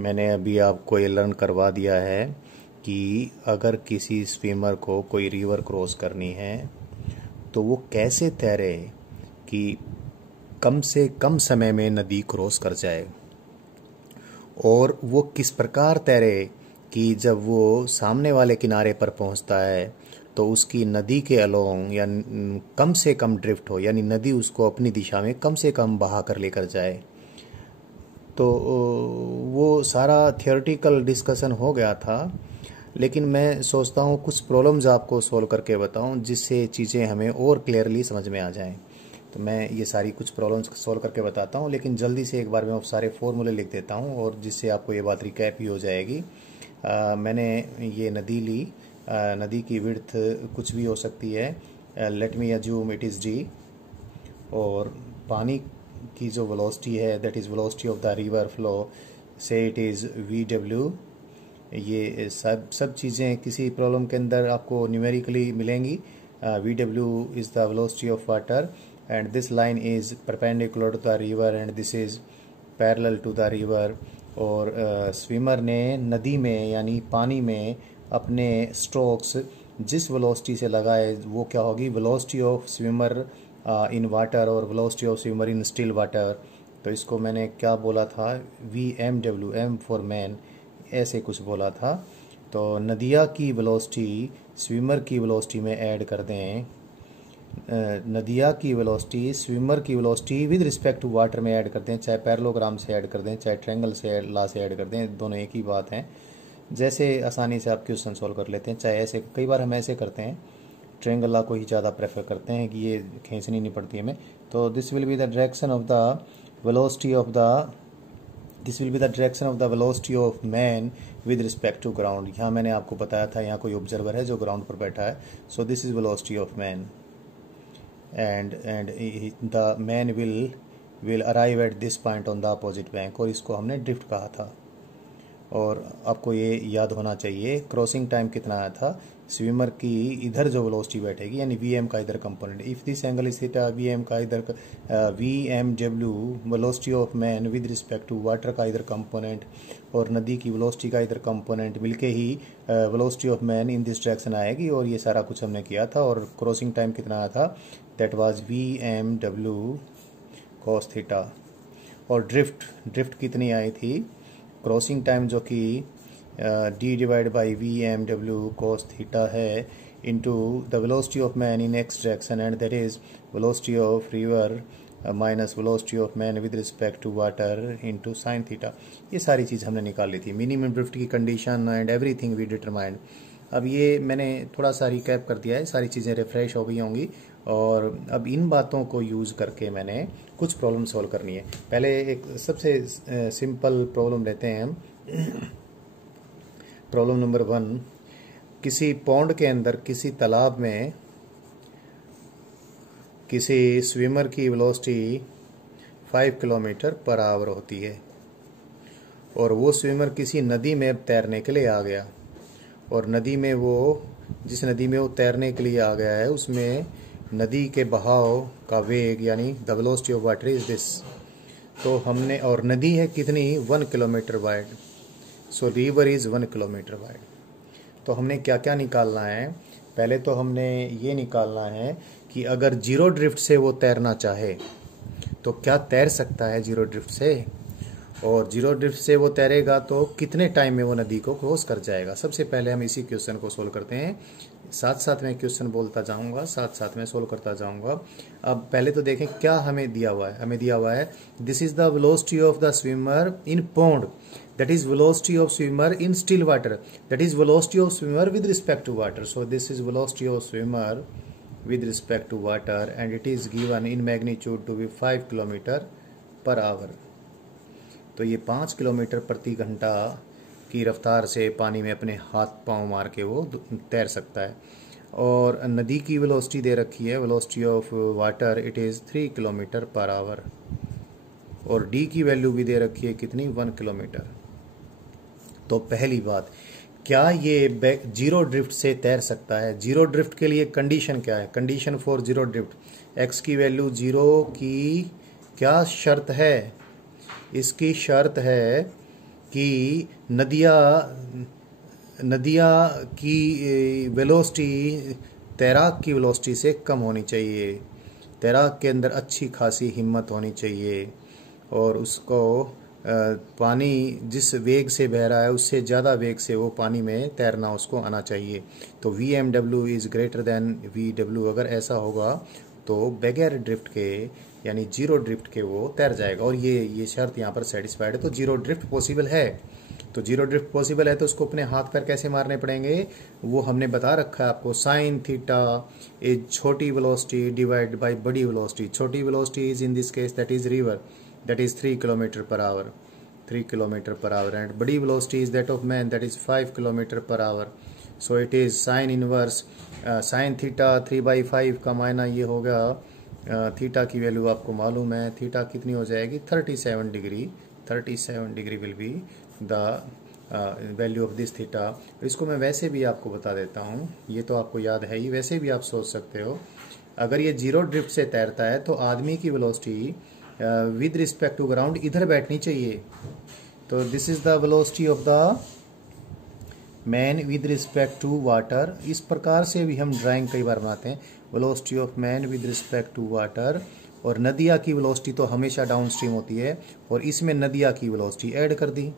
मैंने अभी आपको ये लर्न करवा दिया है कि अगर किसी स्विमर को कोई रिवर क्रॉस करनी है तो वो कैसे तैरे कि कम से कम समय में नदी क्रॉस कर जाए, और वो किस प्रकार तैरे कि जब वो सामने वाले किनारे पर पहुंचता है तो उसकी नदी के अलोंग या कम से कम ड्रिफ्ट हो, यानी नदी उसको अपनी दिशा में कम से कम बहा कर लेकर जाए। तो वो सारा थियोरेटिकल डिस्कशन हो गया था, लेकिन मैं सोचता हूँ कुछ प्रॉब्लम्स आपको सॉल्व करके बताऊँ जिससे चीज़ें हमें और क्लियरली समझ में आ जाएं। तो मैं ये सारी कुछ प्रॉब्लम्स सॉल्व करके बताता हूँ, लेकिन जल्दी से एक बार मैं सारे फॉर्मूले लिख देता हूँ और जिससे आपको ये बात रिकैप ही हो जाएगी। मैंने ये नदी ली, नदी की विड्थ कुछ भी हो सकती है, let me assume it is D, और पानी की जो वेलोसिटी है that is velocity of the river flow, से इट इज़ वी डब्ल्यू। ये सब चीज़ें किसी प्रॉब्लम के अंदर आपको न्यूमेरिकली मिलेंगी। V W is the velocity of water and this line is perpendicular to the river and this is parallel to the river. और स्विमर ने नदी में यानी पानी में अपने स्ट्रोक्स जिस वेलोसिटी से लगाए वो क्या होगी, velocity of swimmer in water और velocity of swimmer in still water. तो इसको मैंने क्या बोला था, V M W, M for man, ऐसे कुछ बोला था। तो नदिया की वेलोसिटी स्विमर की वेलोसिटी में ऐड कर दें, नदिया की वेलोसिटी स्विमर की velocity with respect to water में ऐड कर दें, चाहे पैरेललोग्राम से ऐड कर दें चाहे ट्रायंगल से लॉ से ऐड कर दें, दोनों एक ही बात है। जैसे आसानी से आप क्वेश्चन सॉल्व कर लेते हैं, चाहे ऐसे, कई बार हम ऐसे करते हैं, ट्रायंगल लॉ को ही ज़्यादा प्रेफर करते हैं कि ये खींचनी नहीं पड़ती हमें। तो this will be the direction of the velocity of the this will be the direction of the velocity of man with respect to ground. यहाँ मैंने आपको बताया था यहाँ कोई ऑब्जर्वर है जो ग्राउंड पर बैठा है, सो this is velocity of man and the man will arrive at this point on the opposite bank, और इसको हमने ड्रिफ्ट कहा था। और आपको ये याद होना चाहिए क्रॉसिंग टाइम कितना आया था, स्विमर की इधर जो वेलोसिटी बैठेगी यानी वी एम का इधर component, if this angle is theta, V M का इधर V M W velocity of man with respect to water का इधर कंपोनेंट और नदी की वेलोसिटी का इधर कंपोनेंट मिलके ही velocity of man in this direction आएगी। और ये सारा कुछ हमने किया था। और क्रॉसिंग टाइम कितना आया था, that was V M W cos theta. और ड्रिफ्ट कितनी आई थी, क्रॉसिंग टाइम जो कि D divide by V M W cos theta है into the velocity of man in X direction and that is velocity of river minus velocity of man with respect to water into sine theta. ये सारी चीज़ हमने निकाल ली थी, minimum drift की condition and everything we determined. अब ये मैंने थोड़ा सा रिकैप कर दिया है, सारी चीज़ें रिफ्रेश हो गई होंगी। और अब इन बातों को यूज़ करके मैंने कुछ प्रॉब्लम सॉल्व करनी है। पहले एक सबसे सिंपल प्रॉब्लम लेते हैं हम। प्रॉब्लम नंबर 1, किसी पॉन्ड के अंदर किसी तालाब में किसी स्विमर की वेलोसिटी 5 किलोमीटर पर आवर होती है और वो स्विमर किसी नदी में तैरने के लिए आ गया, और नदी में जिस नदी में वो तैरने के लिए आ गया है उसमें नदी के बहाव का वेग यानी the velocity of water is this. तो हमने, और नदी है कितनी, 1 kilometre wide, so river is 1 kilometre wide. तो हमने क्या क्या निकालना है, पहले तो हमने ये निकालना है कि अगर जीरो ड्रिफ्ट से वो तैरना चाहे तो क्या तैर सकता है जीरो ड्रिफ्ट से, और जीरो ड्रिफ्ट से वो तैरेगा तो कितने टाइम में वो नदी को क्रॉस कर जाएगा। सबसे पहले हम इसी क्वेश्चन को सोल्व करते हैं, साथ साथ में क्वेश्चन बोलता जाऊंगा, साथ साथ में सोल्व करता जाऊंगा। अब पहले तो देखें क्या हमें दिया हुआ है। हमें दिया हुआ है this is the velocity of the swimmer in pond, that is velocity of swimmer in still water, that is velocity of swimmer with respect to water. So this is velocity of swimmer with respect to water and it is given in magnitude to be 5 kilometre per our. तो ये 5 kilometre प्रति घंटा की रफ्तार से पानी में अपने हाथ पांव मार के वो तैर सकता है। और नदी की वेलोसिटी दे रखी है, velocity of water it is 3 kilometre per our, और डी की वैल्यू भी दे रखी है कितनी, 1 किलोमीटर। तो पहली बात, क्या ये जीरो ड्रिफ्ट से तैर सकता है। जीरो ड्रिफ्ट के लिए कंडीशन क्या है, condition for zero drift, x की वैल्यू जीरो की क्या शर्त है, इसकी शर्त है कि नदियाँ की वेलोसिटी तैराक की वेलोसिटी से कम होनी चाहिए। तैराक के अंदर अच्छी खासी हिम्मत होनी चाहिए और उसको पानी जिस वेग से बह रहा है उससे ज़्यादा वेग से वो पानी में तैरना उसको आना चाहिए। तो VMW is greater than VW। अगर ऐसा होगा तो बगैर ड्रिफ्ट के यानी जीरो ड्रिफ्ट के वो तैर जाएगा। और ये शर्त यहाँ पर सेटिस्फाइड है। तो जीरो ड्रिफ्ट पॉसिबल है। तो जीरो ड्रिफ्ट पॉसिबल है तो उसको अपने हाथ पैर कैसे मारने पड़ेंगे वो हमने बता रखा है आपको। साइन थीटा इज छोटी वेलोसिटी डिवाइड बाय बड़ी वेलोसिटी। छोटी velocity is in this case that is river, that is 3 kilometer per hour, 3 kilometer per hour, and body velocity is that of man, that is 5 kilometer per hour. So it is sin inverse sin theta 3/5 का मायना ये होगा theta की value आपको मालूम है। Theta कितनी हो जाएगी 37 degree. 37 degree will be the value of this theta. इसको मैं वैसे भी आपको बता देता हूँ, ये तो आपको याद है ही, वैसे भी आप सोच सकते हो। अगर ये जीरो ड्रिफ्ट से तैरता है तो आदमी की velocity with respect to ground इधर बैठनी चाहिए। तो this is the velocity of the man with respect to water. इस प्रकार से भी हम ड्राइंग कई बार बनाते हैं, velocity of man with respect to water. और नदिया की वेलोसिटी तो हमेशा डाउन स्ट्रीम होती है और इसमें नदिया की वेलोसिटी ऐड कर दी।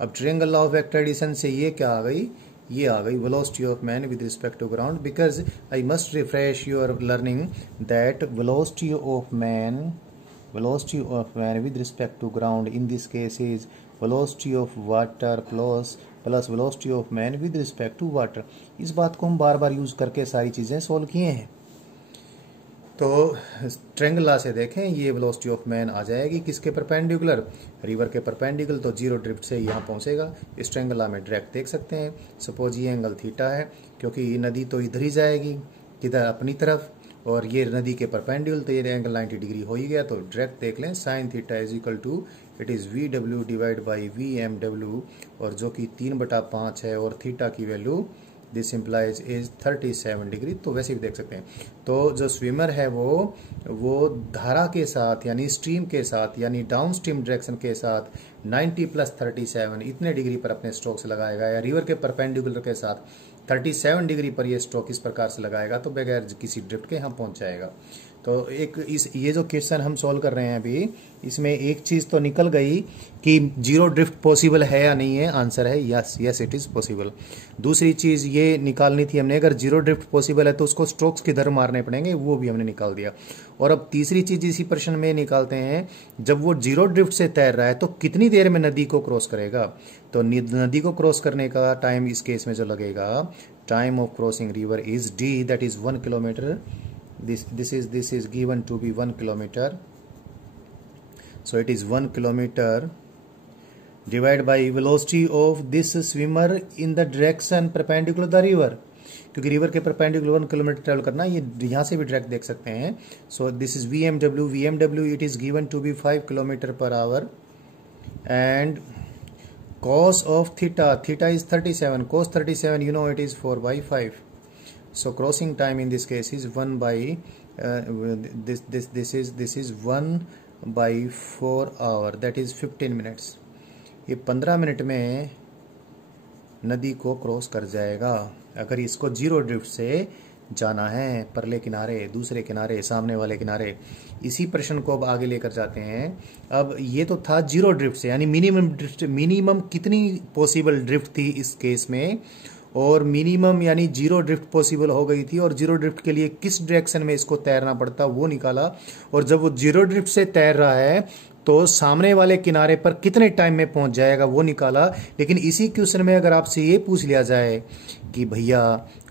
अब triangle law of vector addition से ये क्या आ गई, ये आ गई velocity of man with respect to ground. Because I must refresh your learning that velocity of man with respect to ground in this case is velocity of water plus velocity of man with respect to water. इस बात को हम बार बार use करके सारी चीजें solve किए हैं। तो ट्रायंगल लॉ से देखें, ये वेलोसिटी ऑफ मैन आ जाएगी किसके परपेंडिकुलर, रिवर के परपेंडिकुलर। तो जीरो ड्रिफ्ट से यहाँ पहुँचेगा। इस ट्रायंगल लॉ में डायरेक्ट देख सकते हैं। सपोज ये एंगल थीटा है क्योंकि ये नदी तो इधर ही जाएगी, किधर अपनी तरफ, और ये नदी के परपेंडिकुलर, तो ये एंगल 90 डिग्री हो ही गया। तो डायरेक्ट देख लें, sine theta is equal to it is VW divide by VMW, और जो कि 3/5 है, और थीटा की value this implies is 37 degree. तो वैसे भी देख सकते हैं। तो जो स्विमर है वो धारा के साथ यानी स्ट्रीम के साथ यानी डाउन स्ट्रीम डायरेक्शन के साथ 90 + 37 इतने डिग्री पर अपने स्ट्रोक्स लगाएगा, या रिवर के परपेंडिकुलर के साथ 37 डिग्री पर ये स्ट्रोक इस प्रकार से लगाएगा तो बगैर किसी ड्रिफ्ट के हम पहुंच जाएगा। तो ये जो क्वेश्चन हम सॉल्व कर रहे हैं अभी, इसमें एक चीज तो निकल गई कि जीरो ड्रिफ्ट पॉसिबल है या नहीं है। आंसर है यस इट इज पॉसिबल। दूसरी चीज ये निकालनी थी हमने, अगर जीरो ड्रिफ्ट पॉसिबल है तो उसको स्ट्रोक्स किधर मारने पड़ेंगे, वो भी हमने निकाल दिया। और अब तीसरी चीज इसी प्रश्न में निकालते हैं, जब वो जीरो ड्रिफ्ट से तैर रहा है तो कितनी देर में नदी को क्रॉस करेगा। तो नदी को क्रॉस करने का टाइम इस केस में जो लगेगा, time of crossing river is d, that is 1 kilometre. this is given to be 1 kilometer, so it is 1 kilometer divided by velocity of this swimmer in the direction perpendicular the river, क्योंकि river के perpendicular 1 kilometre travel करना, ये यहाँ से भी direct देख सकते हैं। So this is VMW it is given to be 5 kilometre per hour, and cos of theta is 37, cos 37 you know it is 4/5. So crossing time in this case is 1 by this is 1/4 hour, that is 15 minutes। ये 15 minute में नदी को cross कर जाएगा अगर इसको zero drift से जाना है, परले किनारे, दूसरे किनारे, सामने वाले किनारे। इसी प्रश्न को अब आगे लेकर जाते हैं। अब ये तो था जीरो ड्रिफ्ट से, यानी मिनिमम कितनी पॉसिबल ड्रिफ्ट थी इस केस में, और मिनिमम यानी जीरो ड्रिफ्ट पॉसिबल हो गई थी, और जीरो ड्रिफ्ट के लिए किस डायरेक्शन में इसको तैरना पड़ता वो निकाला। और जब वो जीरो ड्रिफ्ट से तैर रहा है तो सामने वाले किनारे पर कितने टाइम में पहुंच जाएगा वो निकाला। लेकिन इसी क्वेश्चन में अगर आपसे ये पूछ लिया जाए कि भैया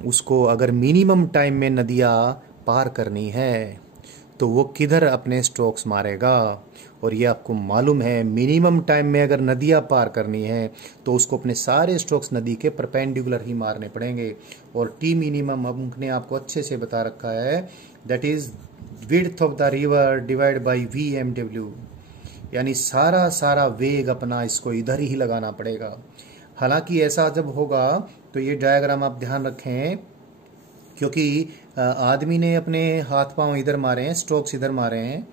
उसको अगर मिनिमम टाइम में नदियाँ पार करनी है तो वो किधर अपने स्ट्रोक्स मारेगा, और ये आपको मालूम है मिनिमम टाइम में अगर नदियाँ पार करनी है तो उसको अपने सारे स्ट्रोक्स नदी के परपेंडिकुलर ही मारने पड़ेंगे। और टी मिनिमम हमने आपको अच्छे से बता रखा है, that is width of the river divide by VMW, यानी सारा वेग अपना इसको इधर ही लगाना पड़ेगा। हालांकि ऐसा जब होगा तो ये डायग्राम आप ध्यान रखें, क्योंकि आदमी ने अपने हाथ पांव इधर मारे हैं, स्ट्रोक्स इधर मारे हैं,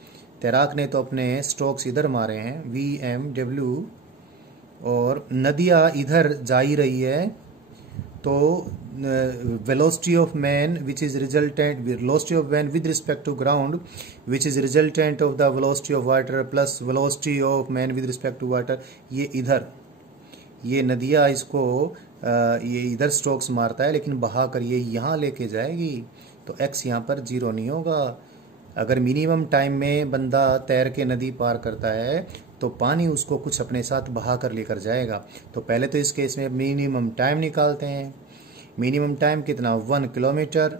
तैराक ने तो अपने स्ट्रोक्स इधर मारे हैं VMW, और नदिया इधर जा ही रही है, तो velocity of man which is resultant, velocity of man with respect to ground which is resultant of the velocity of water plus velocity of man with respect to water, ये इधर, ये नदिया इसको ये इधर स्ट्रोक्स मारता है, लेकिन बहा कर ये यहाँ लेके जाएगी, तो x यहाँ पर 0 नहीं होगा। अगर मिनिमम टाइम में बंदा तैर के नदी पार करता है तो पानी उसको कुछ अपने साथ बहा कर लेकर जाएगा। तो पहले तो इस केस में मिनिमम टाइम निकालते हैं। मिनिमम टाइम कितना, 1 kilometre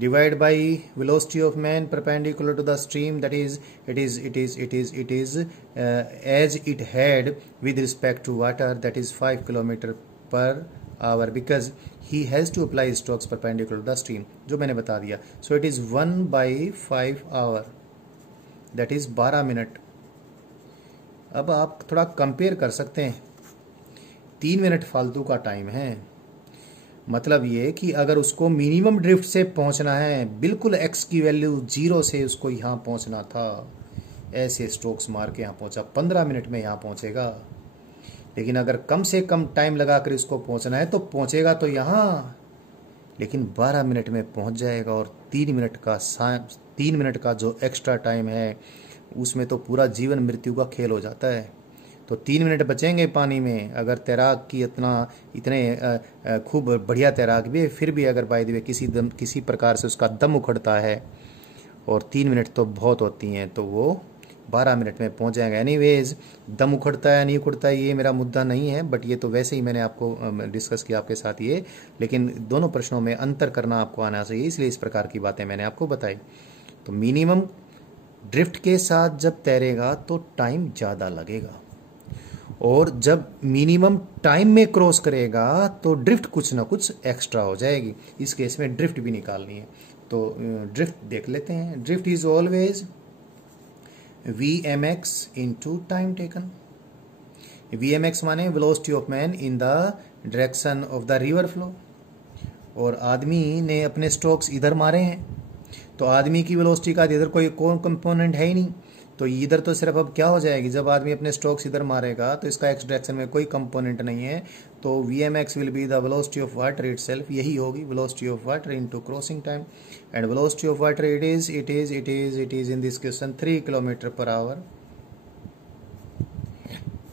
divide by velocity of man perpendicular to the stream, that is it is as it had with respect to water, that is 5 kilometre per hour, because he has to apply strokes perpendicular to the stream, जो मैंने बता दिया। So it is 1/5 hour, that is 12 minute. अब आप थोड़ा compare कर सकते हैं, 3 मिनट फालतू का टाइम है। मतलब ये कि अगर उसको मिनिमम ड्रिफ्ट से पहुंचना है, बिल्कुल x की वैल्यू 0 से उसको यहाँ पहुंचना था, ऐसे स्ट्रोक्स मार के यहाँ पहुंचा, 15 मिनट में यहाँ पहुंचेगा। लेकिन अगर कम से कम टाइम लगाकर इसको पहुंचना है तो पहुंचेगा तो यहाँ, लेकिन 12 मिनट में पहुंच जाएगा। और 3 मिनट का जो एक्स्ट्रा टाइम है उसमें तो पूरा जीवन मृत्यु का खेल हो जाता है। तो 3 मिनट बचेंगे पानी में। अगर तैराक की इतने खूब बढ़िया तैराक भी है, फिर भी अगर बाय द वे किसी प्रकार से उसका दम उखड़ता है, और 3 मिनट तो बहुत होती हैं, तो वो 12 मिनट में पहुंच जाएगा। एनीवेज, दम उखड़ता है नहीं उखड़ता है ये मेरा मुद्दा नहीं है, बट ये तो वैसे ही मैंने आपको डिस्कस किया आपके साथ ये, लेकिन दोनों प्रश्नों में अंतर करना आपको आना चाहिए, इसलिए इस प्रकार की बातें मैंने आपको बताई। तो मिनिमम ड्रिफ्ट के साथ जब तैरेगा तो टाइम ज़्यादा लगेगा, और जब मिनिमम टाइम में क्रॉस करेगा तो ड्रिफ्ट कुछ ना कुछ एक्स्ट्रा हो जाएगी। इस केस में ड्रिफ्ट भी निकालनी है, तो ड्रिफ्ट देख लेते हैं। Drift is always VMX into time taken। VMX माने velocity of man in the direction of the river flow, और आदमी ने अपने स्ट्रोक्स इधर मारे हैं, तो आदमी की वेलोसिटी का इधर कोई कंपोनेंट है ही नहीं, तो इधर तो सिर्फ अब क्या हो जाएगी, जब आदमी अपने स्ट्रोक्स इधर मारेगा तो इसका एक्स डायरेक्शन में कोई कंपोनेंट नहीं है, तो VMX will be the velocity of water itself, यही होगी velocity of water into crossing time. And velocity of water it is in this question 3 kilometre per hour,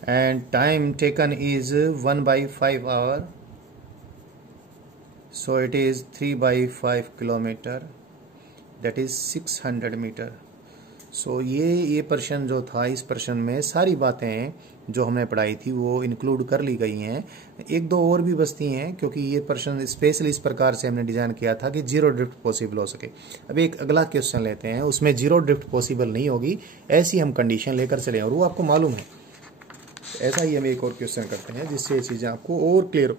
and time taken is 1/5 hour, so it is 3/5 kilometre, that is 600 metre. So ये प्रश्न जो था, इस प्रश्न में सारी बातें जो हमने पढ़ाई थी वो इंक्लूड कर ली गई हैं। एक दो और भी बचती हैं, क्योंकि ये प्रश्न स्पेशली इस प्रकार से हमने डिजाइन किया था कि जीरो ड्रिफ्ट पॉसिबल हो सके। अब एक अगला क्वेश्चन लेते हैं, उसमें जीरो ड्रिफ्ट पॉसिबल नहीं होगी, ऐसी हम कंडीशन लेकर चले, और वो आपको मालूम है। ऐसा ही हम एक और क्वेश्चन करते हैं जिससे ये चीज़ें आपको और क्लियर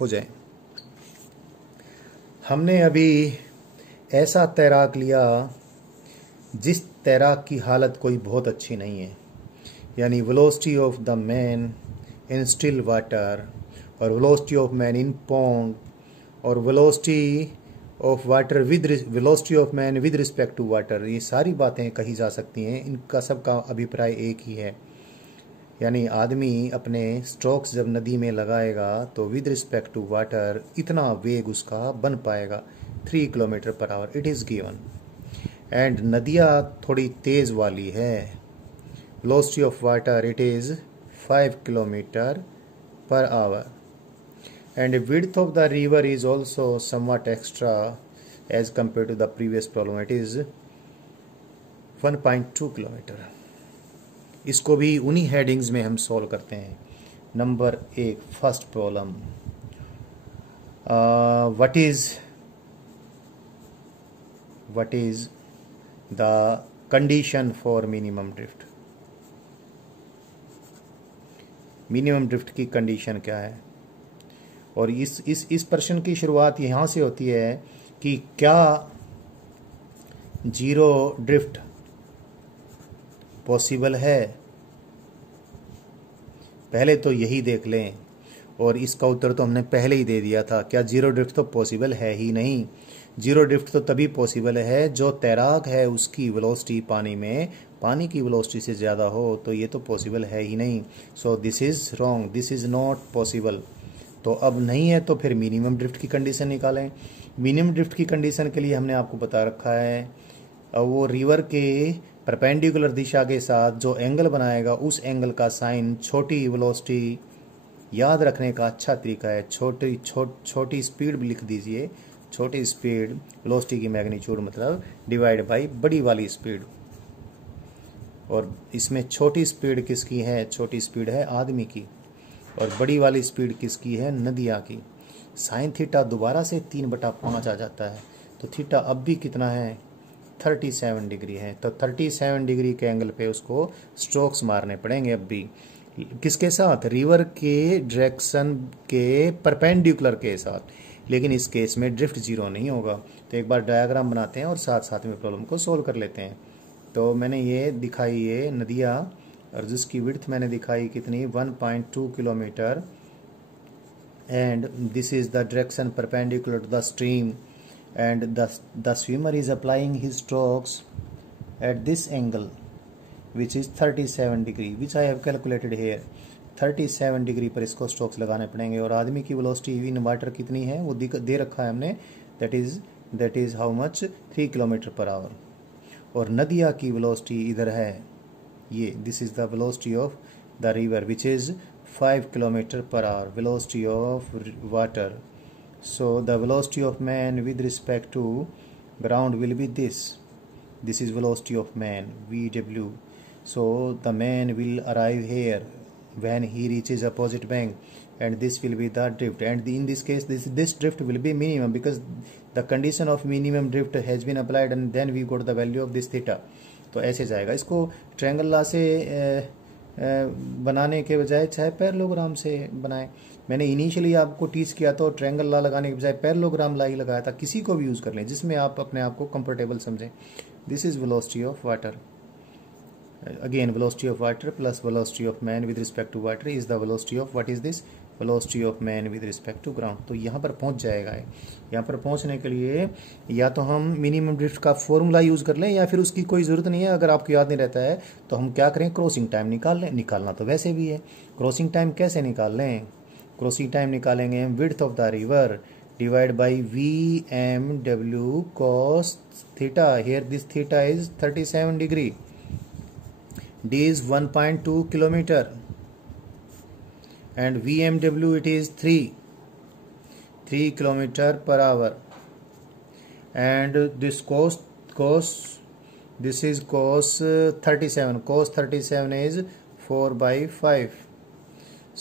हो जाए। हमने अभी ऐसा तैराक लिया जिस तैराक की हालत कोई बहुत अच्छी नहीं है, यानी velocity of the man in still water, और velocity of man in pond, और velocity of water with velocity of man with respect to water. ये सारी बातें कही जा सकती हैं, इनका सबका अभिप्राय एक ही है, यानी आदमी अपने स्ट्रोक्स जब नदी में लगाएगा तो विद रिस्पेक्ट टू वाटर इतना वेग उसका बन पाएगा 3 kilometre per hour, it is given. And नदियाँ थोड़ी तेज़ वाली है, velocity of water it is 5 kilometre per hour, and width of the river is also somewhat extra as compare to the previous problem, it is 1.2 kilometre. इसको भी उन्हीं headings में हम सॉल्व करते हैं। Number 1 first problem, what is the condition for minimum drift. Minimum drift की condition क्या है, और इस प्रश्न की शुरुआत यहाँ से होती है कि क्या जीरो ड्रिफ्ट पॉसिबल है। पहले तो यही देख लें, और इसका उत्तर तो हमने पहले ही दे दिया था। क्या जीरो ड्रिफ्ट तो पॉसिबल है ही नहीं। जीरो ड्रिफ्ट तो तभी पॉसिबल है जो तैराक है उसकी वेलोसिटी पानी में पानी की वेलोसिटी से ज़्यादा हो, तो ये तो पॉसिबल है ही नहीं। So this is wrong, this is not possible. तो अब नहीं है तो फिर मिनिमम ड्रिफ्ट की कंडीशन निकालें। मिनिमम ड्रिफ्ट की कंडीशन के लिए हमने आपको बता रखा है, वो रिवर के परपेंडिकुलर दिशा के साथ जो एंगल बनाएगा उस एंगल का साइन छोटी वेलोसिटी याद रखने का अच्छा तरीका है। छोटी स्पीड भी लिख दीजिए। छोटी स्पीड वेलोसिटी की मैग्नीट्यूड मतलब डिवाइड बाई बड़ी वाली स्पीड। और इसमें छोटी स्पीड किसकी है? छोटी स्पीड है आदमी की, और बड़ी वाली स्पीड किसकी है? नदिया की। साइन थीटा दोबारा से 3/5 आ जाता है, तो थीटा अब भी कितना है? 37 डिग्री है। तो 37 डिग्री के एंगल पे उसको स्ट्रोक्स मारने पड़ेंगे अब भी। किसके साथ? रिवर के डायरेक्शन के परपेंडिकुलर के साथ। लेकिन इस केस में ड्रिफ्ट जीरो नहीं होगा। तो एक बार डायग्राम बनाते हैं और साथ साथ में प्रॉब्लम को सोल्व कर लेते हैं। तो मैंने ये दिखाई ये नदिया, और जिसकी विड्थ मैंने दिखाई कितनी? 1.2 kilometre. And this is the direction perpendicular to the stream, and the swimmer is applying his strokes at this angle which is 37 degree, which I have calculated here। 37 degree पर इसको स्ट्रोक्स लगाने पड़ेंगे। और आदमी की वेलोसिटी इन वाटर कितनी है वो दे रखा है हमने, that is how much? 3 kilometre per our. और नदिया की वेलोसिटी इधर है, ये this is the velocity of the river which is 5 kilometre per our, velocity of water. So the velocity of man with respect to ground will be this. This is velocity of man, VW. So the man will arrive here when he reaches opposite bank, and this will be the drift. And in this case, this drift will be minimum because the condition of minimum drift has been applied, and then we got the value of this theta. तो ऐसे जाएगा। इसको triangle law से बनाने के बजाय चाहे parallelogram से बनाएं। मैंने इनिशियली आपको टीच किया तो ट्रायंगल लॉ लगाने के बजाय पैरेललोग्राम लॉ ही लगाया था। किसी को भी यूज़ कर लें जिसमें आप अपने आप को कंफर्टेबल समझें। This is velocity of water, again velocity of water plus velocity of man with respect to water is the velocity of what is this? Velocity of man with respect to ground. तो यहाँ पर पहुँच जाएगा। यहाँ पर पहुँचने के लिए या तो हम मिनिमम ड्रिफ्ट का फॉर्मूला यूज़ कर लें या फिर उसकी कोई ज़रूरत नहीं है। अगर आपको याद नहीं रहता है तो हम क्या करें? क्रॉसिंग टाइम निकाल लें। निकालना तो वैसे भी है। क्रॉसिंग टाइम कैसे निकाल लें? क्रॉसिंग टाइम निकालेंगे हम width of the river divide by VMW cos theta. Here this theta is 37 degree. D is 1.2 kilometer and VMW it is 3 kilometer per hour, and this cos this is cos 37. Cos 37 is 4/5.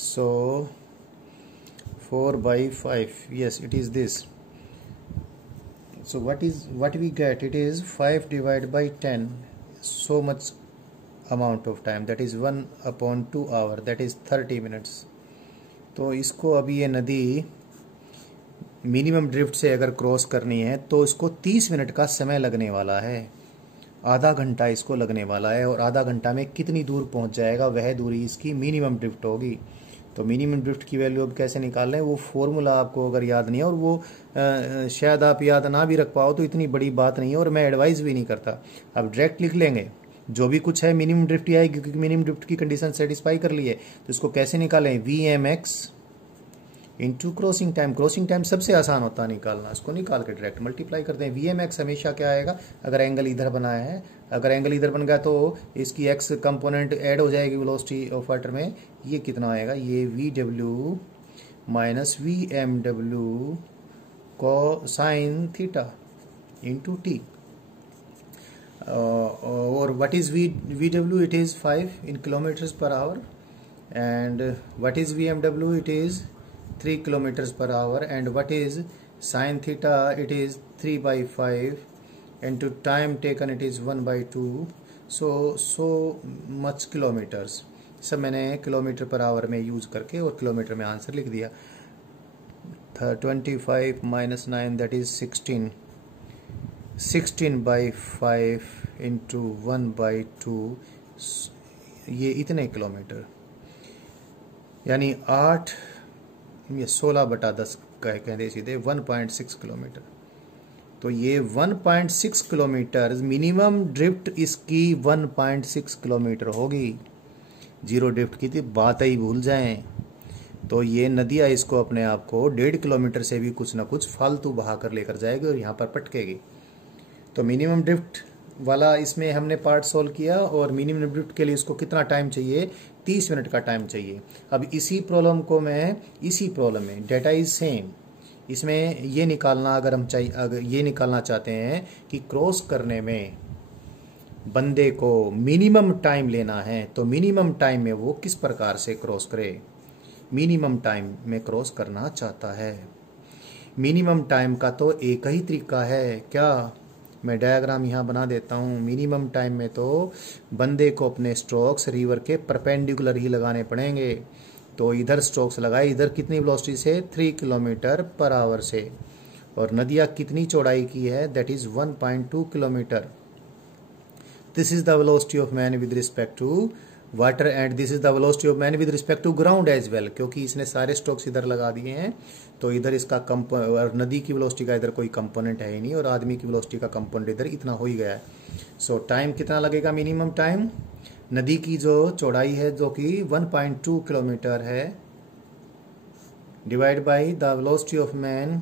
So 4/5, yes, it is this. So what we get? It is 5 divided by 10. So much amount of time, that is 1/2 hour, that is 30 minutes। तो इसको अभी ये नदी minimum drift से अगर cross करनी है तो इसको 30 मिनट का समय लगने वाला है। आधा घंटा इसको लगने वाला है, और आधा घंटा में कितनी दूर पहुंच जाएगा वह दूरी इसकी मिनिमम ड्रिफ्ट होगी। तो मिनिमम ड्रिफ्ट की वैल्यू अब कैसे निकाल लें? वो फॉर्मूला आपको अगर याद नहीं है, और वो शायद आप याद ना भी रख पाओ तो इतनी बड़ी बात नहीं है, और मैं एडवाइस भी नहीं करता। अब डायरेक्ट लिख लेंगे जो भी कुछ है, मिनिमम ड्रिफ्ट ही आएगी क्योंकि मिनिमम ड्रिफ्ट की कंडीशन सेटिस्फाई कर ली है। तो इसको कैसे निकालें? VMX into crossing time. Crossing time सबसे आसान होता है निकालना, इसको निकाल के डायरेक्ट मल्टीप्लाई कर दें। VMX हमेशा क्या आएगा? अगर एंगल इधर बनाया है, अगर एंगल इधर बन गया तो इसकी x कंपोनेंट ऐड हो जाएगी वेलोसिटी ऑफ वाटर में। ये कितना आएगा? ये VW माइनस VMW को साइन थीटा इंटू T। और what is VW? It is 5 in kilometers per hour, and what is VMW? It is 3 kilometers per hour, and what is sin theta? It is 3/5 into time taken, it is 1/2, so much kilometers। सब मैंने kilometre per our में use करके और kilometre में answer लिख दिया। 25 minus 9 that is 16 16/5 into 1/2, ये इतने किलोमीटर, यानी 8 ये 16/10 कह दे सीधे 1.6 किलोमीटर। तो ये 1.6 किलोमीटर मिनिमम ड्रिफ्ट इसकी 1.6 किलोमीटर होगी। जीरो ड्रिफ्ट की तो बात ही भूल जाएं। तो ये नदियाँ इसको अपने आप को 1.5 किलोमीटर से भी कुछ ना कुछ फालतू बहा कर लेकर जाएगी और यहाँ पर पटकेगी। तो मिनिमम ड्रिफ्ट वाला इसमें हमने पार्ट सोल्व किया और मिनिमम ड्रिफ्ट के लिए इसको कितना टाइम चाहिए, 30 मिनट का टाइम चाहिए। अब इसी प्रॉब्लम को मैं इसी प्रॉब्लम में डेटा इज सेम, इसमें ये निकालना अगर ये निकालना चाहते हैं कि क्रॉस करने में बंदे को मिनिमम टाइम लेना है, तो मिनिमम टाइम में वो किस प्रकार से क्रॉस करे। मिनिमम टाइम में क्रॉस करना चाहता है, मिनिमम टाइम का तो एक ही तरीका है। क्या, मैं डायग्राम यहाँ बना देता हूँ। मिनिमम टाइम में तो बंदे को अपने स्ट्रोक्स रिवर के परपेंडिकुलर ही लगाने पड़ेंगे। तो इधर स्ट्रोक्स लगाए, इधर कितनी वेलोसिटी से, 3 किलोमीटर पर आवर से, और नदियाँ कितनी चौड़ाई की है, that is 1.2 kilometre. This is the velocity of man with respect to water and this is the velocity of man with respect to ground as well. क्योंकि इसने सारे स्ट्रोक्स इधर लगा दिए हैं, तो इधर इसका और नदी की वेलोसिटी का इधर कोई कंपोनेंट है ही नहीं, और आदमी की वेलोसिटी का कंपोनेंट इधर इतना हो ही गया है। सो टाइम कितना लगेगा, मिनिमम टाइम, नदी की जो चौड़ाई है जो कि 1.2 किलोमीटर है, divide by the velocity of man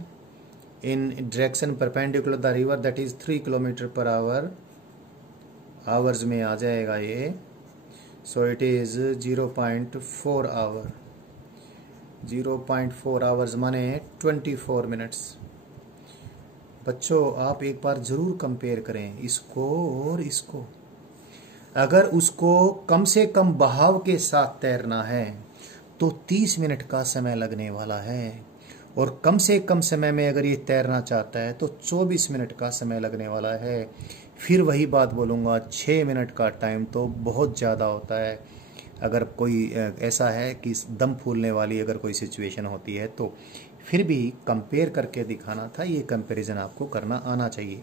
in direction perpendicular the river, that is 3 kilometre per hour, hours में आ जाएगा ये। So it is 0.4 hour, 0.4 hours माने 24 मिनट्स। बच्चों आप एक बार जरूर कंपेयर करें इसको और इसको। अगर उसको कम से कम बहाव के साथ तैरना है तो 30 मिनट का समय लगने वाला है, और कम से कम समय में अगर ये तैरना चाहता है तो 24 मिनट का समय लगने वाला है। फिर वही बात बोलूँगा, 6 मिनट का टाइम तो बहुत ज़्यादा होता है। अगर कोई ऐसा है कि दम फूलने वाली अगर कोई सिचुएशन होती है तो फिर भी कंपेयर करके दिखाना था, ये कंपैरिजन आपको करना आना चाहिए।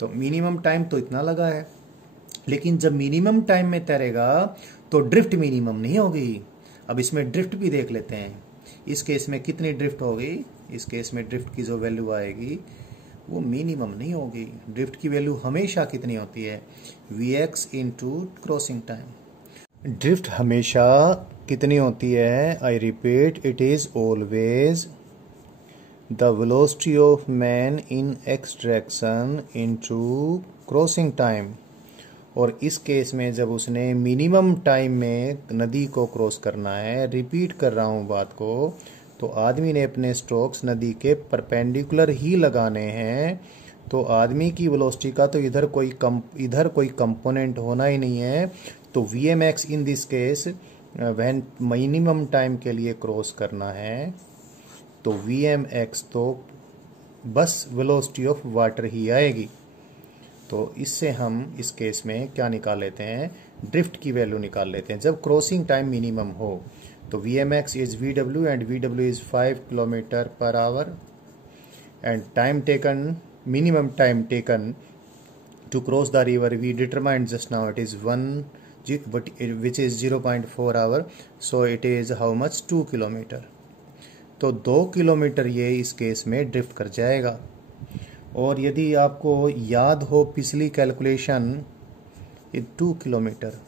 तो मिनिमम टाइम तो इतना लगा है, लेकिन जब मिनिमम टाइम में तैरेगा तो ड्रिफ्ट मिनिमम नहीं होगी। अब इसमें ड्रिफ्ट भी देख लेते हैं। इस केस में कितनी ड्रिफ्ट होगी, इस केस में ड्रिफ्ट की जो वैल्यू आएगी वो मिनिमम नहीं होगी। ड्रिफ्ट की वैल्यू हमेशा कितनी होती है, Vx into crossing time. Drift हमेशा कितनी होती है, I repeat, it is always the velocity of man in X direction into crossing time. और इस केस में जब उसने मिनिमम टाइम में नदी को क्रॉस करना है, रिपीट कर रहा हूँ बात को, तो आदमी ने अपने स्ट्रोक्स नदी के परपेंडिकुलर ही लगाने हैं। तो आदमी की वेलोसिटी का तो इधर कोई कंपोनेंट होना ही नहीं है। तो Vmax in this case when minimum time के लिए क्रॉस करना है तो Vmax तो बस वेलोसिटी ऑफ वाटर ही आएगी। तो इससे हम इस केस में क्या निकाल लेते हैं, ड्रिफ्ट की वैल्यू निकाल लेते हैं जब क्रॉसिंग टाइम मिनिमम हो। तो Vmax is VW and VW is 5 kilometre per hour and time taken, minimum time taken to cross the river we determined just now, it is 1 which is 0.4 hour. So it is how much, 2 kilometre. तो 2 kilometre ये इस case में drift कर जाएगा। और यदि आपको याद हो पिछली कैलकुलेशन, 2 किलोमीटर,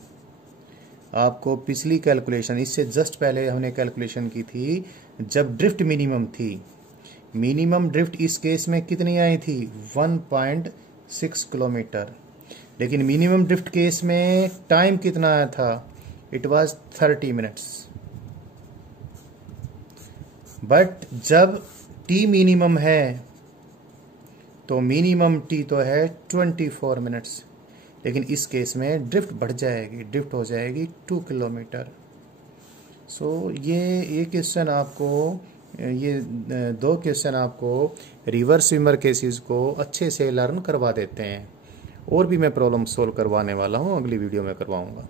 आपको पिछली कैलकुलेशन इससे जस्ट पहले हमने कैलकुलेशन की थी जब ड्रिफ्ट मिनिमम थी। मिनिमम ड्रिफ्ट इस केस में कितनी आई थी, 1.6 किलोमीटर। लेकिन मिनिमम ड्रिफ्ट केस में टाइम कितना आया था, इट वाज 30 मिनट्स। बट जब टी मिनिमम है तो मिनिमम टी तो है 24 मिनट्स। लेकिन इस केस में ड्रिफ्ट बढ़ जाएगी, ड्रिफ्ट हो जाएगी 2 किलोमीटर। सो ये क्वेश्चन आपको, ये 2 क्वेश्चन आपको रिवर स्विमर केसेस को अच्छे से लर्न करवा देते हैं। और भी मैं प्रॉब्लम सोल्व करवाने वाला हूँ, अगली वीडियो में करवाऊँगा।